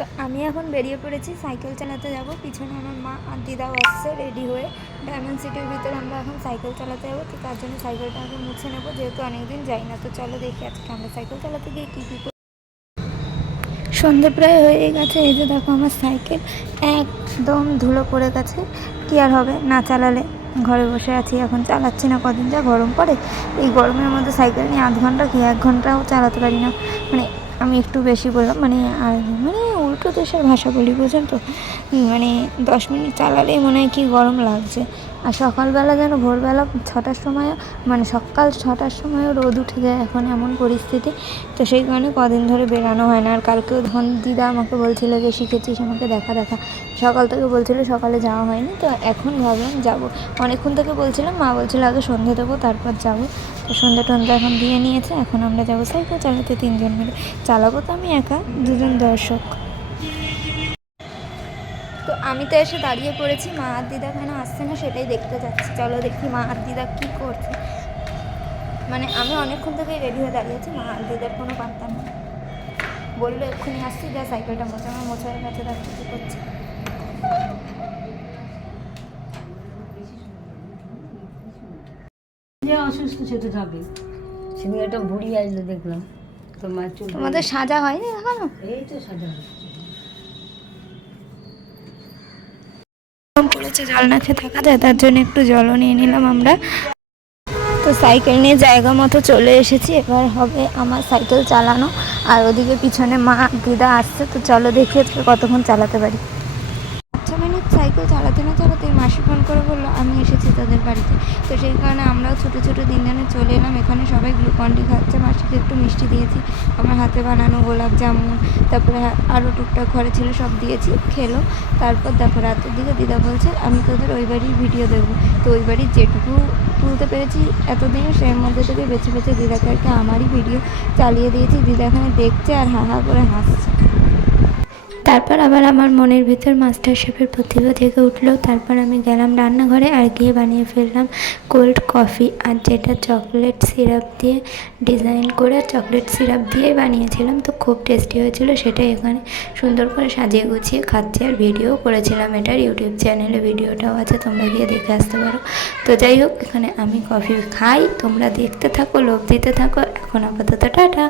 তো আমি এখন বেরিয়ে পড়েছি, সাইকেল চালাতে যাব। পিছনে আমার মা আর দিদাও আসছে রেডি হয়ে। ডায়মন্ড সিটির ভিতরে আমরা এখন সাইকেল চালাতে যাবো, তো তার জন্য সাইকেলটা আগে মুছে নেবো, যেহেতু অনেকদিন যাই না। তো চলো দেখি আজকে আমরা সাইকেল চালাতে গিয়ে কী কী করি। সন্ধে প্রায় হয়ে গেছে, এই যে দেখো আমার সাইকেল একদম ধুলো পড়ে গেছে। কী আর হবে, না চালালে। ঘরে বসে আছি, এখন চালাচ্ছি না, কদিন যা গরম পড়ে। এই গরমের মধ্যে সাইকেল নিয়ে আধ ঘন্টা কি 1 ঘন্টাও চালাতে পারি না। মানে আমি একটু বেশি বললাম, আর উল্টো দেশের ভাষা বলি, বোঝেন তো। মানে 10 মিনিট চালালেই মনে হয় কি গরম লাগছে। আর সকালবেলা যেন ভোরবেলা 6টার সময়, সকাল 6টার সময়ও রোদ উঠে যায়, এখন এমন পরিস্থিতি। তো সেই কারণে কদিন ধরে বেরানো হয় না। আর কালকেও দিদা আমাকে বলছিল যে শিখেছিস, আমাকে দেখা সকাল থেকে বলছিল, সকালে যাওয়া হয়নি। তো এখন ভাবলাম যাব। অনেকক্ষণ থেকে বলছিলাম, মা বলছিল আগে সন্ধে দেবো তারপর যাব। তো সন্ধে এখন দিয়ে নিয়েছে, এখন আমরা যাবো সাইকেল চালাতে 3 জন মিলে। চালাবো তো আমি একা, 2 জন দর্শক। তো আমি তো এসে দাঁড়িয়ে পড়েছি, মা আর দিদা কেন আসছে না সেটাই দেখতে যাচ্ছি। চলো দেখি মা আর দিদা কী করছে। আমি অনেকক্ষণ থেকেই রেডি হয়ে দাঁড়িয়েছি, মা আর দিদার কোনো পাত্তা নেই। বললো এক্ষুনি আসছি, যা সাইকেলটা মোছা। আমার মোছা হয়ে গেছে, দেখো কী করছে। অসুস্থ সেটা যাবে, সেদিন একটা বুড়ি আসলো দেখলাম। তোমাদের সাজা হয়নি এখনো? এই তো সাজা হচ্ছে। পড়েছে, জল না খেয়ে থাকা যায়, তার জন্য একটু জলও নিয়ে নিলাম আমরা। তো সাইকেল নিয়ে জায়গা মতো চলে এসেছি, এবার হবে আমার সাইকেল চালানো। আর ওদিকে পিছনে মা দিদা আসছে। তো চলো দেখি আজকে কতক্ষণ চালাতে পারি। 5 মিনিট সাইকেল চালাতে না চালাতে মাসি ফোন করে বললো আমি এসেছি তোদের বাড়িতে। তো সেই কারণে আমরাও ছোটো ছোটো 3 জনে চলে এলাম। এখানে সবাই গ্লুকন-ডি খাচ্ছে, মাসিকে একটু মিষ্টি দিয়েছি, আমার হাতে বানানো গোলাপ জামুন, তারপরে আরও টুকটাক ঘরে ছিল, সব দিয়েছি, খেলো। তারপর দেখো রাতের দিকে দিদা বলছে আমি তোদের ওই বাড়ির ভিডিও দেবো। তো ওই বাড়ির যেটুকু তুলতে পেরেছি এতদিনে, সেই মধ্যে থেকে বেছে বেছে দিদাকে আমারই ভিডিও চালিয়ে দিয়েছি। দিদা এখানে দেখছে আর হা হা করে হাসছে। তারপর আবার আমার মনের ভিতর মাস্টার শেফের প্রতিভা জেগে উঠলো। তারপর আমি গেলাম রান্নাঘরে আর গিয়ে বানিয়ে ফেললাম কোল্ড কফি, আর যেটা চকলেট সিরাপ দিয়ে ডিজাইন করে চকলেট সিরাপ দিয়েই বানিয়েছিলাম। তো খুব টেস্টি হয়েছিল, সেটাই এখানে সুন্দর করে সাজিয়ে গুছিয়ে খাচ্ছি আর ভিডিও করেছিলাম। এটার ইউটিউব চ্যানেলে ভিডিওটাও আছে, তোমরা গিয়ে দেখে আসতে পারো। তো যাই হোক, এখানে আমি কফি খাই, তোমরা দেখতে থাকো, লোভ দিতে থাকো। এখন আপাতত টাটা।